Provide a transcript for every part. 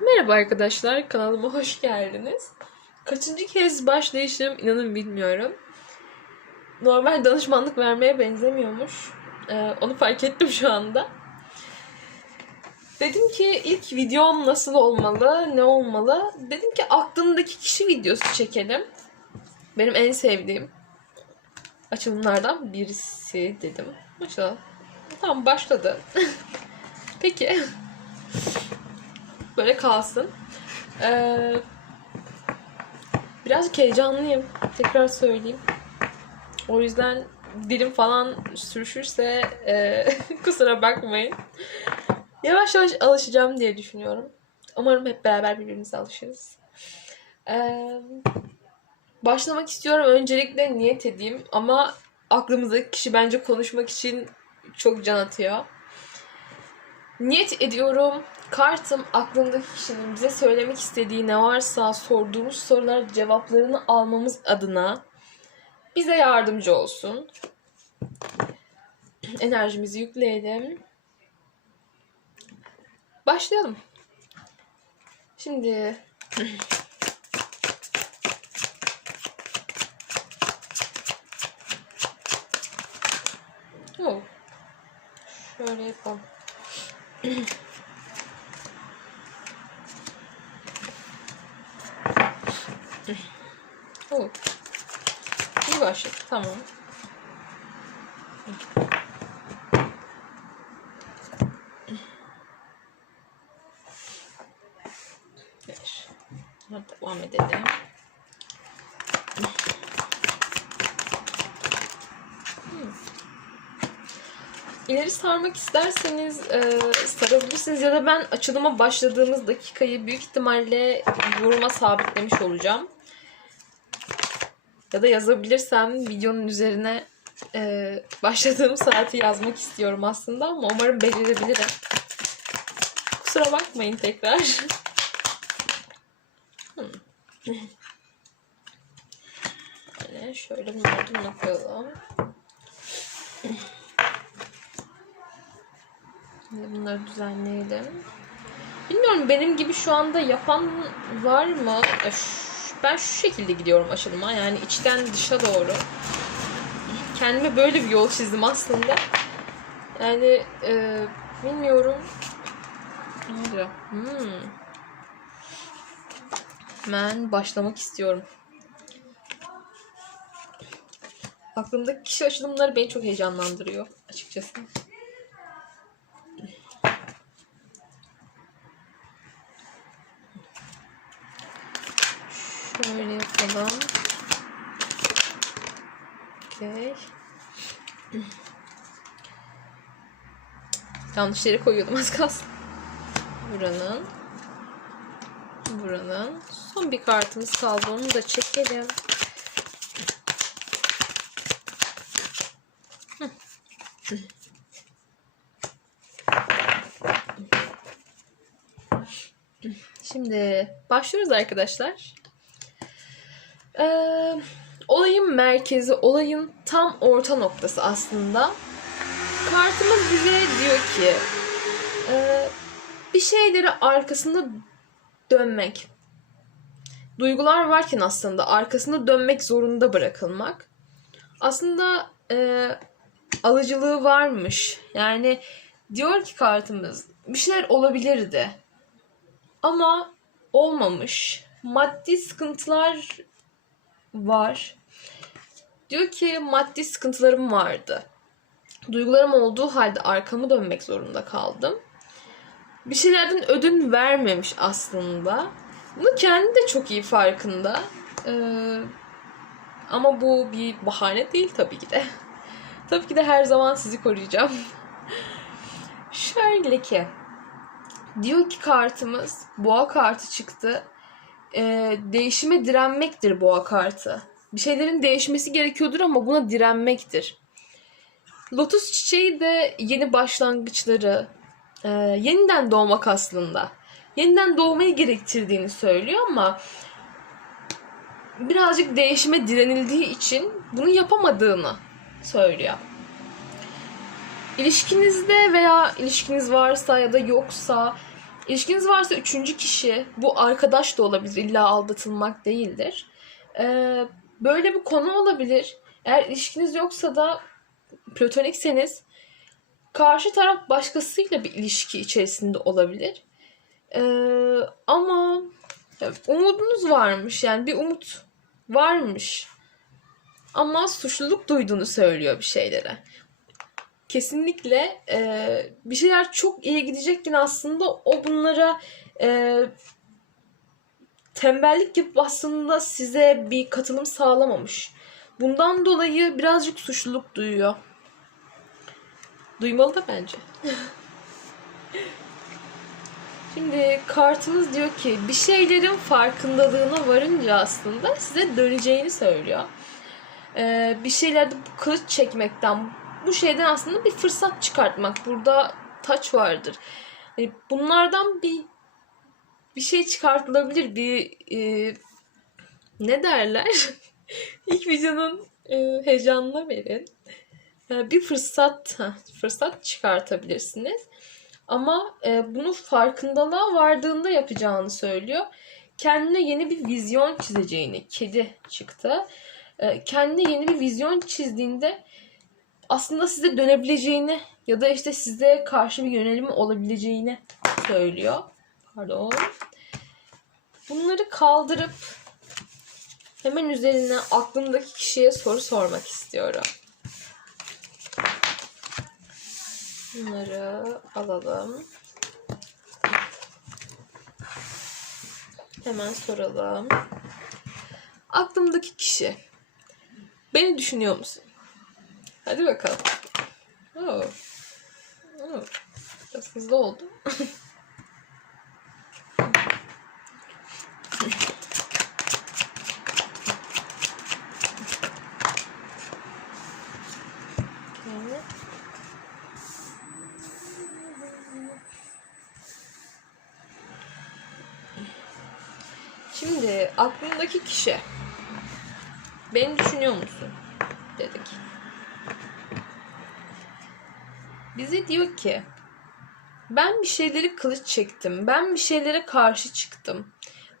Merhaba arkadaşlar, kanalıma hoş geldiniz. Kaçıncı kez başlayışım inanın bilmiyorum. Normal danışmanlık vermeye benzemiyormuş. Ee, onu fark ettim şu anda. Dedim ki ilk videom nasıl olmalı, ne olmalı? Dedim ki aklımdaki kişi videosu çekelim. Benim en sevdiğim açılımlardan birisi dedim. Açalım. Tamam başladı. Peki. Böyle kalsın. Ee, birazcık heyecanlıyım. Tekrar söyleyeyim. O yüzden dilim falan sürüşürse e, kusura bakmayın. Yavaş yavaş alışacağım diye düşünüyorum. Umarım hep beraber birbirimize alışırız. Ee, başlamak istiyorum. Öncelikle niyet edeyim ama aklımızdaki kişi bence konuşmak için çok can atıyor. Niyet ediyorum. Kartım aklındaki kişinin bize söylemek istediği ne varsa sorduğumuz sorular cevaplarını almamız adına bize yardımcı olsun. Enerjimizi yükleyelim. Başlayalım. Şimdi Oh. Şöyle yapalım. Oh. Başladı. Tamam. Hadi devam edelim. Hmm. İleri sarmak isterseniz e, sarabilirsiniz ya da ben açılıma başladığımız dakikayı büyük ihtimalle yoruma sabitlemiş olacağım. Ya da yazabilirsem videonun üzerine e, başladığım saati yazmak istiyorum aslında ama umarım becerebilirim. Kusura bakmayın tekrar. Hmm. Yani şöyle bunları koyalım. Şimdi bunları düzenleyelim. Bilmiyorum benim gibi şu anda yapan var mı? Şu- Ben şu şekilde gidiyorum açılıma. Yani içten dışa doğru. Kendime böyle bir yol çizdim aslında. Yani e, bilmiyorum. Ne oluyor? Hmm. Ben başlamak istiyorum. Aklımdaki kişi açılımları beni çok heyecanlandırıyor açıkçası. Şöyle yapalım. Okey. Yanlış yere koyuyordum az kalsın. Buranın. Buranın. Son bir kartımız kaldı. Onu da çekelim. Şimdi başlıyoruz arkadaşlar. Ee, olayın merkezi, olayın tam orta noktası aslında. Kartımız bize diyor ki e, bir şeyleri arkasında dönmek. Duygular varken aslında arkasında dönmek zorunda bırakılmak. Aslında e, alıcılığı varmış. Yani diyor ki kartımız bir şeyler olabilirdi. Ama olmamış. Maddi sıkıntılar var. Diyor ki maddi sıkıntılarım vardı. Duygularım olduğu halde arkamı dönmek zorunda kaldım. Bir şeylerden ödün vermemiş aslında. Bunu kendi de çok iyi farkında. Ee, ama bu bir bahane değil tabii ki de. tabii ki de her zaman sizi koruyacağım. Şöyle ki. Diyor ki kartımız boğa kartı çıktı. Ee, değişime direnmektir boğa kartı. Bir şeylerin değişmesi gerekiyordur ama buna direnmektir. Lotus çiçeği de yeni başlangıçları, e, yeniden doğmak aslında. Yeniden doğmayı gerektirdiğini söylüyor ama birazcık değişime direnildiği için bunu yapamadığını söylüyor. İlişkinizde veya ilişkiniz varsa ya da yoksa İlişkiniz varsa üçüncü kişi, bu arkadaş da olabilir, illa aldatılmak değildir. Ee, böyle bir konu olabilir. Eğer ilişkiniz yoksa da platonikseniz karşı taraf başkasıyla bir ilişki içerisinde olabilir. Ee, ama umudunuz varmış yani bir umut varmış. Ama suçluluk duyduğunu söylüyor bir şeylere. Kesinlikle e, bir şeyler çok iyi gidecekken aslında o bunlara e, tembellik yapıp aslında size bir katılım sağlamamış. Bundan dolayı birazcık suçluluk duyuyor. Duymalı da bence. Şimdi kartımız diyor ki bir şeylerin farkındalığına varınca aslında size döneceğini söylüyor. Ee, bir şeylerde bu kılıç çekmekten, bu şeyden aslında bir fırsat çıkartmak. Burada taç vardır. Hani bunlardan bir bir şey çıkartılabilir. Bir e, ne derler? İlk videonun e, heyecanına verin. Yani bir fırsat fırsat çıkartabilirsiniz. Ama e, bunu farkındalığa vardığında yapacağını söylüyor. Kendine yeni bir vizyon çizeceğini, kedi çıktı. E, kendine yeni bir vizyon çizdiğinde aslında size dönebileceğini ya da işte size karşı bir yönelimi olabileceğini söylüyor. Pardon. Bunları kaldırıp hemen üzerine aklımdaki kişiye soru sormak istiyorum. Bunları alalım. Hemen soralım. Aklımdaki kişi. Beni düşünüyor musun? Hadi bakalım. Oo. Oo. Biraz hızlı oldu. Şimdi aklımdaki kişi beni düşünüyor musun Bize diyor ki ben bir şeyleri kılıç çektim. Ben bir şeylere karşı çıktım.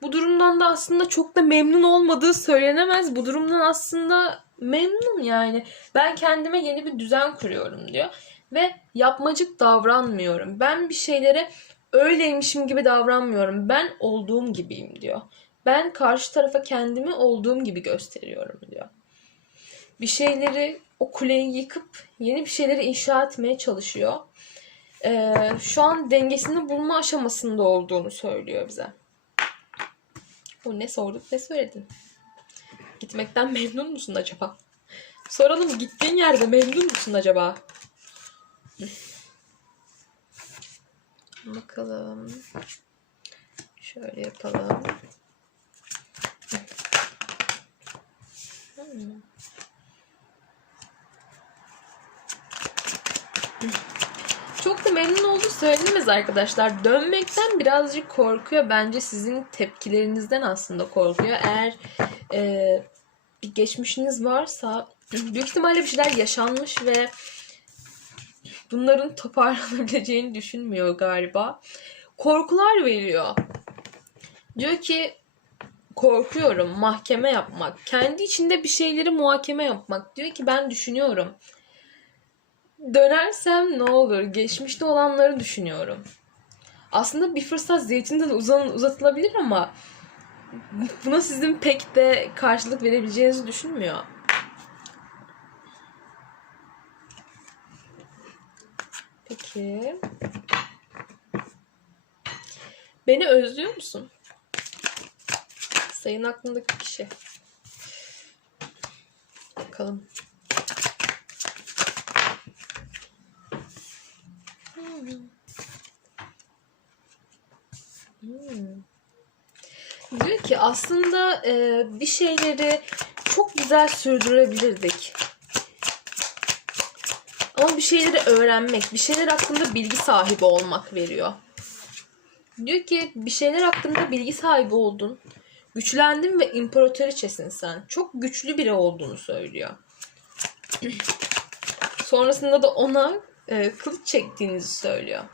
Bu durumdan da aslında çok da memnun olmadığı söylenemez. Bu durumdan aslında memnun yani. Ben kendime yeni bir düzen kuruyorum diyor. Ve yapmacık davranmıyorum. Ben bir şeylere öyleymişim gibi davranmıyorum. Ben olduğum gibiyim diyor. Ben karşı tarafa kendimi olduğum gibi gösteriyorum diyor. Bir şeyleri o kuleyi yıkıp yeni bir şeyleri inşa etmeye çalışıyor. Ee, şu an dengesini bulma aşamasında olduğunu söylüyor bize. O ne sorduk ne söyledin? Gitmekten memnun musun acaba? Soralım gittiğin yerde memnun musun acaba? Bakalım. Şöyle yapalım. Hmm. Çok da memnun olduğu söylenemez arkadaşlar. Dönmekten birazcık korkuyor. Bence sizin tepkilerinizden aslında korkuyor. Eğer e, bir geçmişiniz varsa büyük ihtimalle bir şeyler yaşanmış ve bunların toparlanabileceğini düşünmüyor galiba. Korkular veriyor. Diyor ki korkuyorum mahkeme yapmak. Kendi içinde bir şeyleri muhakeme yapmak. Diyor ki ben düşünüyorum. Dönersem ne olur? Geçmişte olanları düşünüyorum. Aslında bir fırsat zeytinden uzan, uzatılabilir ama buna sizin pek de karşılık verebileceğinizi düşünmüyor. Peki. Beni özlüyor musun? Sayın aklındaki kişi. Bakalım. Hmm. Diyor ki aslında e, bir şeyleri çok güzel sürdürebilirdik. Ama bir şeyleri öğrenmek, bir şeyler hakkında bilgi sahibi olmak veriyor. Diyor ki bir şeyler hakkında bilgi sahibi oldun. Güçlendin ve imparatoriçesin sen. Çok güçlü biri olduğunu söylüyor. Sonrasında da ona e, kılıç çektiğinizi söylüyor.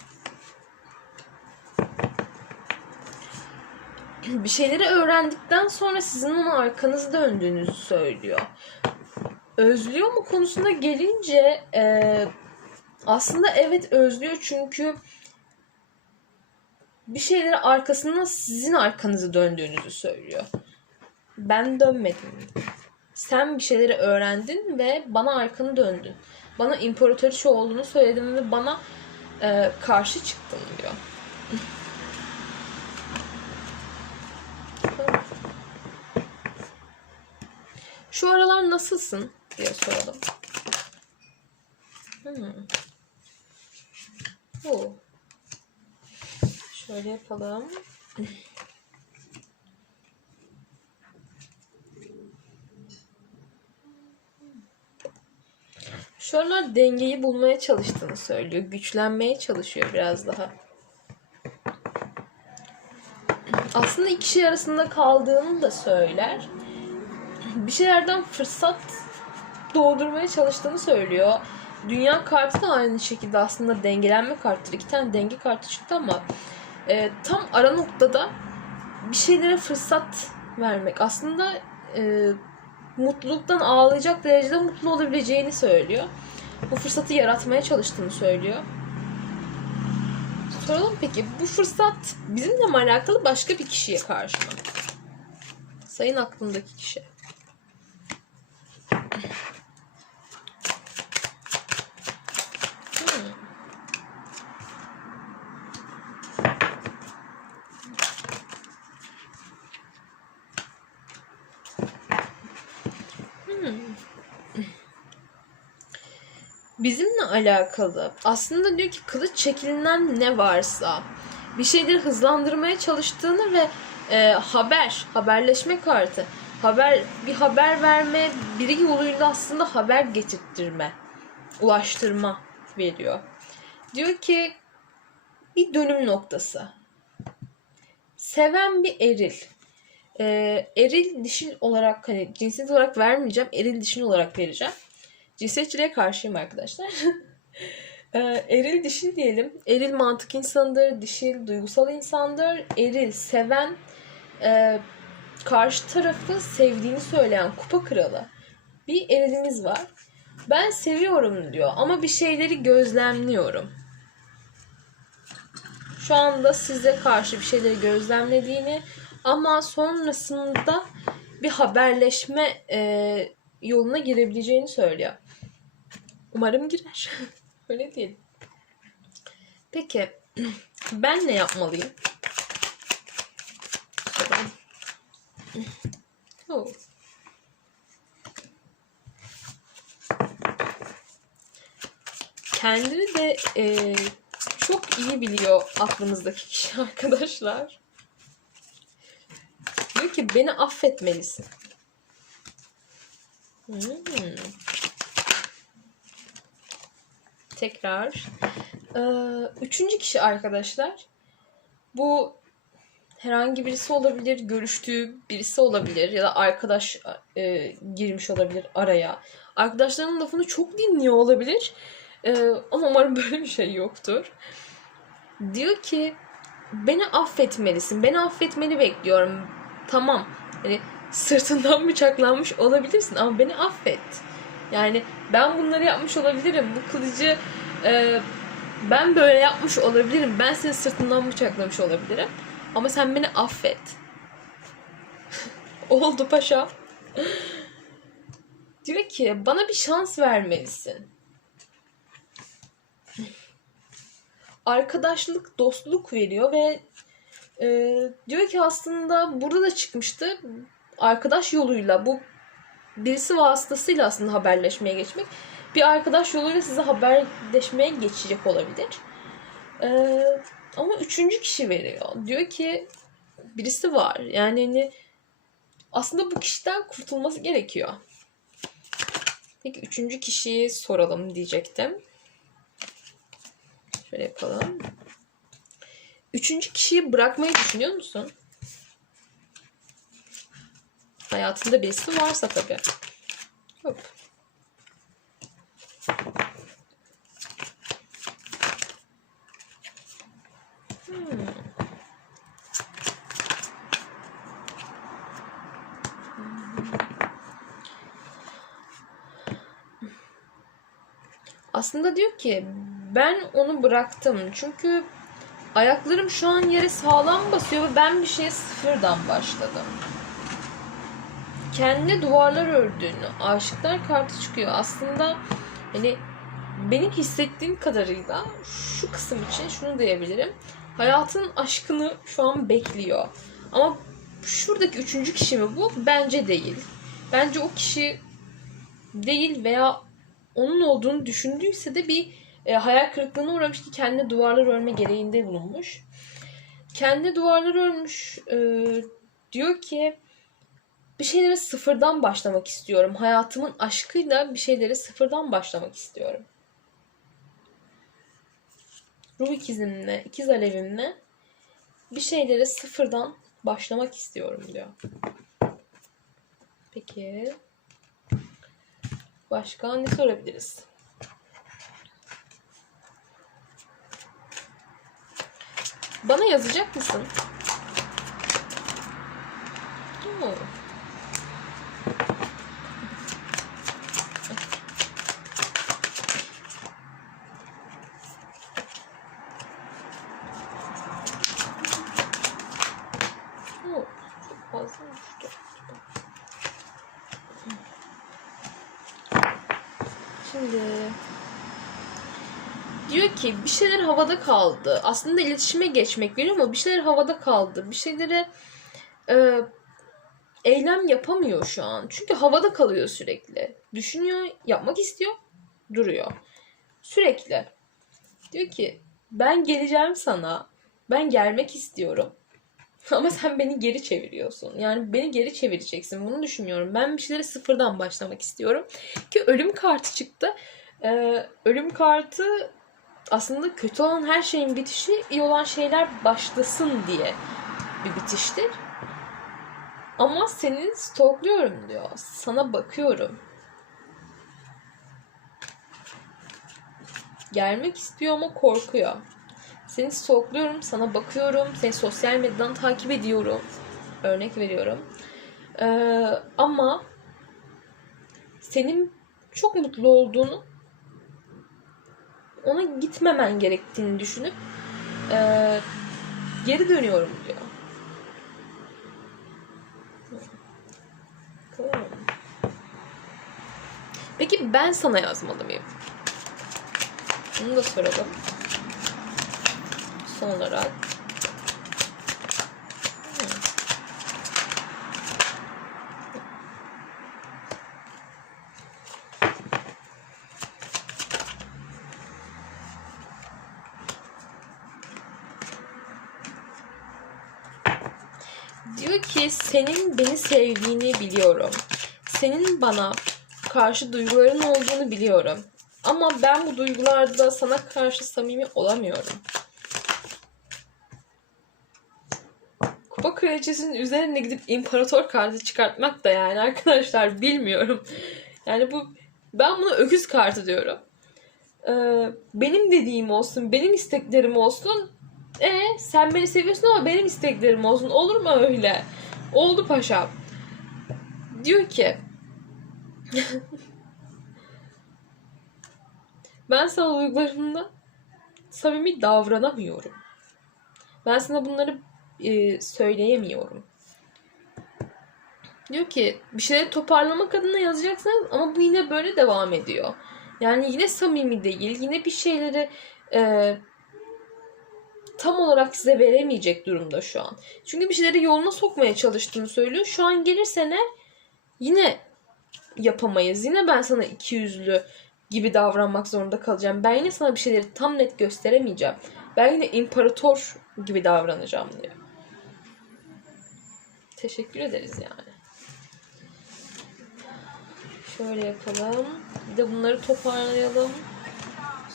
bir şeyleri öğrendikten sonra sizin ona arkanızı döndüğünüzü söylüyor. Özlüyor mu konusuna gelince e, aslında evet özlüyor çünkü bir şeyleri arkasına sizin arkanızı döndüğünüzü söylüyor. Ben dönmedim. Sen bir şeyleri öğrendin ve bana arkanı döndün. Bana imparatoriçe olduğunu söyledin ve bana e, karşı çıktın diyor. Şu aralar nasılsın diye soralım. Hmm. Oo. Şöyle yapalım. Şu dengeyi bulmaya çalıştığını söylüyor. Güçlenmeye çalışıyor biraz daha. Aslında iki şey arasında kaldığını da söyler. Bir şeylerden fırsat doğdurmaya çalıştığını söylüyor. Dünya kartı da aynı şekilde aslında dengelenme kartıdır. İki tane denge kartı çıktı ama e, tam ara noktada bir şeylere fırsat vermek. Aslında e, mutluluktan ağlayacak derecede mutlu olabileceğini söylüyor. Bu fırsatı yaratmaya çalıştığını söylüyor. Soralım peki bu fırsat bizimle mi alakalı başka bir kişiye karşı mı? Sayın aklındaki kişi. Hmm. Hmm. Bizimle alakalı. Aslında diyor ki kılıç çekilinden ne varsa bir şeyleri hızlandırmaya çalıştığını ve e, haber, haberleşme kartı, haber bir haber verme, biri yoluyla aslında haber getirttirme, ulaştırma veriyor. Diyor ki bir dönüm noktası. Seven bir eril. E, eril dişil olarak hani cinsiyet olarak vermeyeceğim. Eril dişil olarak vereceğim. Cinsiyetçiliğe karşıyım arkadaşlar. e, eril dişil diyelim. Eril mantık insandır. Dişil duygusal insandır. Eril seven e, karşı tarafı sevdiğini söyleyen kupa kralı. Bir erilimiz var. Ben seviyorum diyor ama bir şeyleri gözlemliyorum. Şu anda size karşı bir şeyleri gözlemlediğini ama sonrasında bir haberleşme e, yoluna girebileceğini söylüyor. Umarım girer. Öyle değil. Peki ben ne yapmalıyım? Kendini de e, çok iyi biliyor aklımızdaki kişi arkadaşlar. Diyor ki beni affetmelisin. Hmm. Tekrar. Ee, üçüncü kişi arkadaşlar. Bu herhangi birisi olabilir, görüştüğü birisi olabilir ya da arkadaş e, girmiş olabilir araya. Arkadaşlarının lafını çok dinliyor olabilir. E, ama umarım böyle bir şey yoktur. Diyor ki beni affetmelisin. Beni affetmeni bekliyorum. Tamam. Hani sırtından bıçaklanmış olabilirsin ama beni affet. Yani ben bunları yapmış olabilirim. Bu kılıcı e, ben böyle yapmış olabilirim. Ben seni sırtından bıçaklamış olabilirim. Ama sen beni affet. Oldu paşa. Diyor ki bana bir şans vermelisin. Arkadaşlık, dostluk veriyor ve e, diyor ki aslında burada da çıkmıştı. Arkadaş yoluyla bu birisi vasıtasıyla aslında haberleşmeye geçmek. Bir arkadaş yoluyla size haberleşmeye geçecek olabilir. Ee, ama üçüncü kişi veriyor. Diyor ki birisi var. Yani hani aslında bu kişiden kurtulması gerekiyor. Peki üçüncü kişiyi soralım diyecektim. Şöyle yapalım. Üçüncü kişiyi bırakmayı düşünüyor musun? Hayatında birisi varsa tabii. Hop. Hmm. Aslında diyor ki ben onu bıraktım. Çünkü ayaklarım şu an yere sağlam basıyor ve ben bir şeye sıfırdan başladım. Kendi duvarlar ördüğünü, aşıklar kartı çıkıyor. Aslında hani benim hissettiğim kadarıyla şu kısım için şunu diyebilirim. Hayatın aşkını şu an bekliyor. Ama şuradaki üçüncü kişi mi bu? Bence değil. Bence o kişi değil veya onun olduğunu düşündüyse de bir e, hayal kırıklığına uğramış ki kendi duvarlar örme gereğinde bulunmuş. Kendi duvarlar örmüş e, diyor ki bir şeylere sıfırdan başlamak istiyorum. Hayatımın aşkıyla bir şeylere sıfırdan başlamak istiyorum. Ruh ikizimle, ikiz alevimle bir şeylere sıfırdan başlamak istiyorum diyor. Peki. Başka ne sorabiliriz? Bana yazacak mısın? Oo. Oo, çok fazla uçtu. Şimdi diyor ki bir şeyler havada kaldı. Aslında iletişime geçmek biliyor ama bir şeyler havada kaldı. Bir şeylere e, eylem yapamıyor şu an. Çünkü havada kalıyor sürekli. Düşünüyor, yapmak istiyor, duruyor. Sürekli. Diyor ki ben geleceğim sana. Ben gelmek istiyorum. Ama sen beni geri çeviriyorsun. Yani beni geri çevireceksin. Bunu düşünüyorum. Ben bir şeyleri sıfırdan başlamak istiyorum. Ki ölüm kartı çıktı. Ee, ölüm kartı aslında kötü olan her şeyin bitişi, iyi olan şeyler başlasın diye bir bitiştir. Ama seni stalkluyorum diyor. Sana bakıyorum. Gelmek istiyor ama korkuyor. Seni stalkluyorum, sana bakıyorum, seni sosyal medyadan takip ediyorum. Örnek veriyorum. Ee, ama senin çok mutlu olduğunu ona gitmemen gerektiğini düşünüp e, geri dönüyorum diyor. Peki ben sana yazmalı mıyım? Bunu da soralım. Son olarak. Hmm. Diyor ki senin beni sevdiğini biliyorum. Senin bana karşı duyguların olduğunu biliyorum. Ama ben bu duygularda sana karşı samimi olamıyorum. Kupa kraliçesinin üzerine gidip imparator kartı çıkartmak da yani arkadaşlar bilmiyorum. Yani bu ben buna öküz kartı diyorum. Ee, benim dediğim olsun, benim isteklerim olsun. E sen beni seviyorsun ama benim isteklerim olsun. Olur mu öyle? Oldu paşam. Diyor ki ben sana duygularımda samimi davranamıyorum. Ben sana bunları e, söyleyemiyorum. Diyor ki bir şeyleri toparlamak adına yazacaksınız ama bu yine böyle devam ediyor. Yani yine samimi değil. Yine bir şeyleri e, tam olarak size veremeyecek durumda şu an. Çünkü bir şeyleri yoluna sokmaya çalıştığını söylüyor. Şu an gelirsen eğer yine yapamayız. Yine ben sana iki yüzlü gibi davranmak zorunda kalacağım. Ben yine sana bir şeyleri tam net gösteremeyeceğim. Ben yine imparator gibi davranacağım diyor. Teşekkür ederiz yani. Şöyle yapalım. Bir de bunları toparlayalım.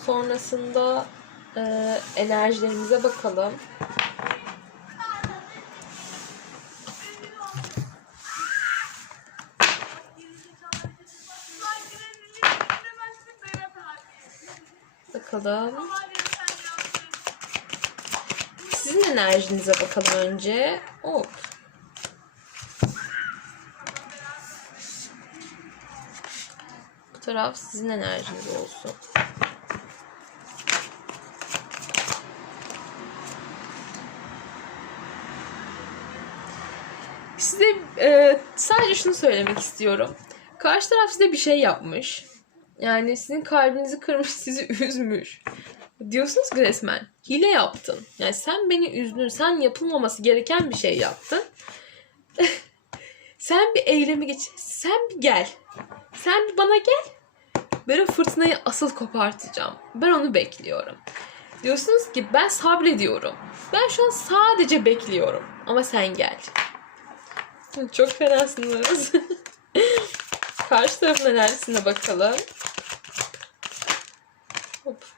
Sonrasında e, enerjilerimize bakalım. Bakalım. Sizin enerjinize bakalım önce. Hop. Bu taraf sizin enerjiniz olsun. Size e, sadece şunu söylemek istiyorum. Karşı taraf size bir şey yapmış. Yani sizin kalbinizi kırmış, sizi üzmüş. Diyorsunuz ki resmen hile yaptın. Yani sen beni üzdün, sen yapılmaması gereken bir şey yaptın. sen bir eylemi geç, sen bir gel. Sen bir bana gel. Ben o fırtınayı asıl kopartacağım. Ben onu bekliyorum. Diyorsunuz ki ben sabrediyorum. Ben şu an sadece bekliyorum. Ama sen gel. Çok fenasınız. Karşı tarafın enerjisine bakalım. Hop.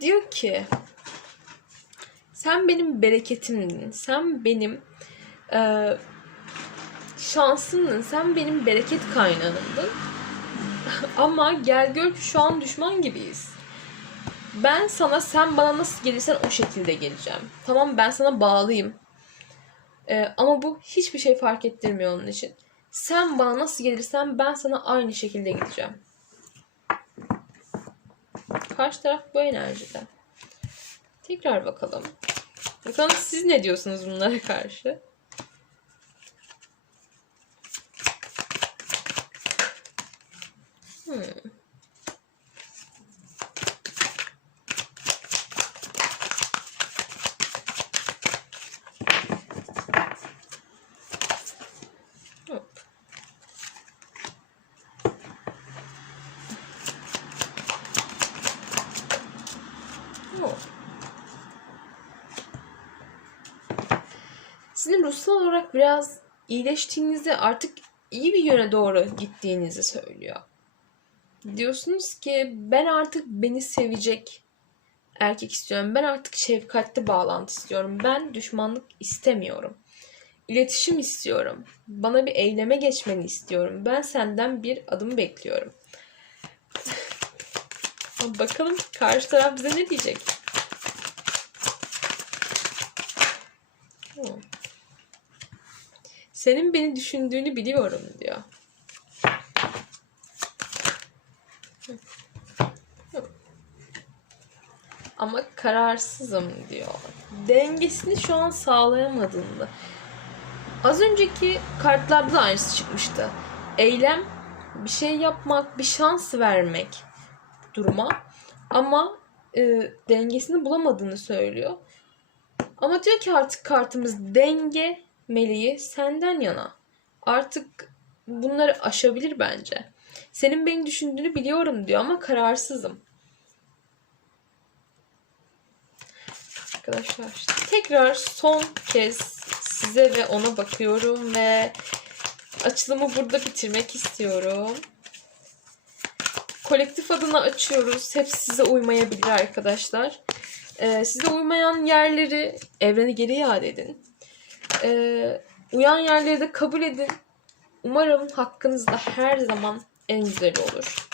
Diyor ki bereketimdin. Sen benim e, şansımdın. Sen benim bereket kaynağımdın. Ama gel gör ki şu an düşman gibiyiz. Ben sana sen bana nasıl gelirsen o şekilde geleceğim. Tamam ben sana bağlıyım. E, ama bu hiçbir şey fark ettirmiyor onun için. Sen bana nasıl gelirsen ben sana aynı şekilde gideceğim. Karşı taraf bu enerjide. Tekrar bakalım. Bakalım siz ne diyorsunuz bunlara karşı? Hmm. Hop. Hop. Ruhsal olarak biraz iyileştiğinizi artık iyi bir yöne doğru gittiğinizi söylüyor. Diyorsunuz ki ben artık beni sevecek erkek istiyorum. Ben artık şefkatli bağlantı istiyorum. Ben düşmanlık istemiyorum. İletişim istiyorum. Bana bir eyleme geçmeni istiyorum. Ben senden bir adım bekliyorum. Bakalım karşı taraf bize ne diyecek? Hmm. Senin beni düşündüğünü biliyorum diyor. Ama kararsızım diyor. Dengesini şu an sağlayamadığında. Az önceki kartlarda da aynısı çıkmıştı. Eylem, bir şey yapmak, bir şans vermek duruma. Ama e, dengesini bulamadığını söylüyor. Ama diyor ki artık kartımız denge meleği senden yana. Artık bunları aşabilir bence. Senin beni düşündüğünü biliyorum diyor ama kararsızım. Arkadaşlar tekrar son kez size ve ona bakıyorum ve açılımı burada bitirmek istiyorum. Kolektif adına açıyoruz. Hepsi size uymayabilir arkadaşlar. Ee, size uymayan yerleri evrene geri iade edin. Ee, uyan yerleri de kabul edin. Umarım hakkınızda her zaman en güzeli olur.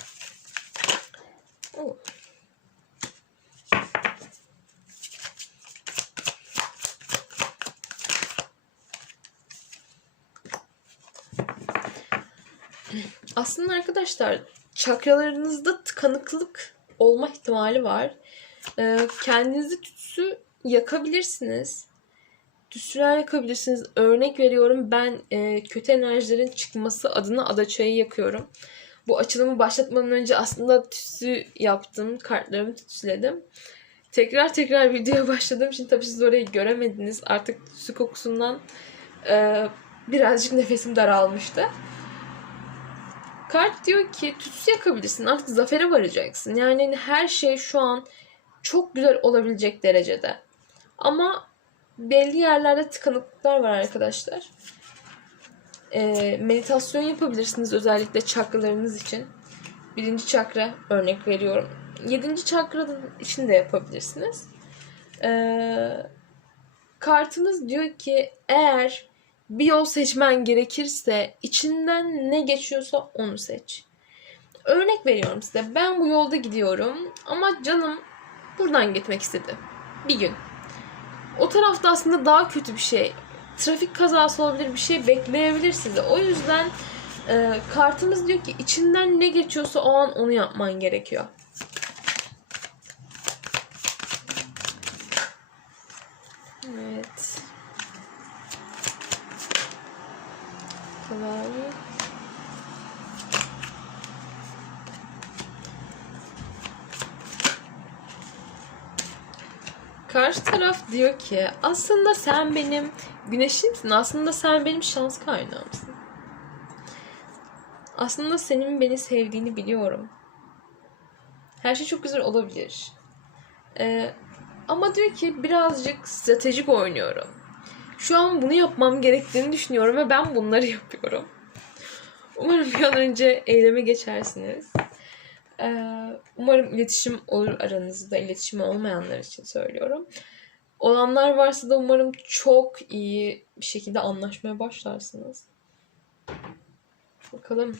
Aslında arkadaşlar çakralarınızda tıkanıklık olma ihtimali var. Ee, kendinizi tütsü yakabilirsiniz. Tütsüler yakabilirsiniz. Örnek veriyorum ben e, kötü enerjilerin çıkması adına adaçayı yakıyorum. Bu açılımı başlatmadan önce aslında tütsü yaptım. Kartlarımı tütsüledim. Tekrar tekrar videoya başladığım için tabii siz orayı göremediniz. Artık tütsü kokusundan e, birazcık nefesim daralmıştı. Kart diyor ki tütsü yakabilirsin. Artık zafere varacaksın. Yani her şey şu an çok güzel olabilecek derecede. Ama belli yerlerde tıkanıklıklar var arkadaşlar. Ee, meditasyon yapabilirsiniz özellikle çakralarınız için. Birinci çakra örnek veriyorum. Yedinci çakra için de yapabilirsiniz. Ee, kartımız diyor ki eğer bir yol seçmen gerekirse içinden ne geçiyorsa onu seç. Örnek veriyorum size. Ben bu yolda gidiyorum ama canım buradan gitmek istedi. Bir gün. O tarafta aslında daha kötü bir şey. Trafik kazası olabilir bir şey bekleyebilir sizi. O yüzden e, kartımız diyor ki içinden ne geçiyorsa o an onu yapman gerekiyor. Evet. Klavye. Karşı taraf diyor ki aslında sen benim güneşimsin. Aslında sen benim şans kaynağımsın. Aslında senin beni sevdiğini biliyorum. Her şey çok güzel olabilir. Ee, ama diyor ki birazcık stratejik oynuyorum. Şu an bunu yapmam gerektiğini düşünüyorum ve ben bunları yapıyorum. Umarım bir an önce eyleme geçersiniz. Ee, umarım iletişim olur aranızda. İletişimi olmayanlar için söylüyorum. Olanlar varsa da umarım çok iyi bir şekilde anlaşmaya başlarsınız. Bakalım.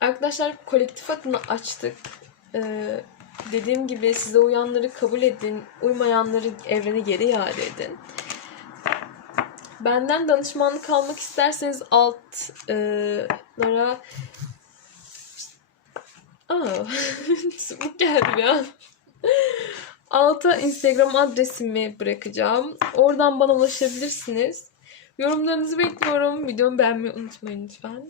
Arkadaşlar kolektif adını açtık. Ee, dediğim gibi size uyanları kabul edin. Uymayanları evrene geri iade edin. Benden danışmanlık almak isterseniz altlara Aa, bu geldi ya. Alta Instagram adresimi bırakacağım. Oradan bana ulaşabilirsiniz. Yorumlarınızı bekliyorum. Videomu beğenmeyi unutmayın lütfen.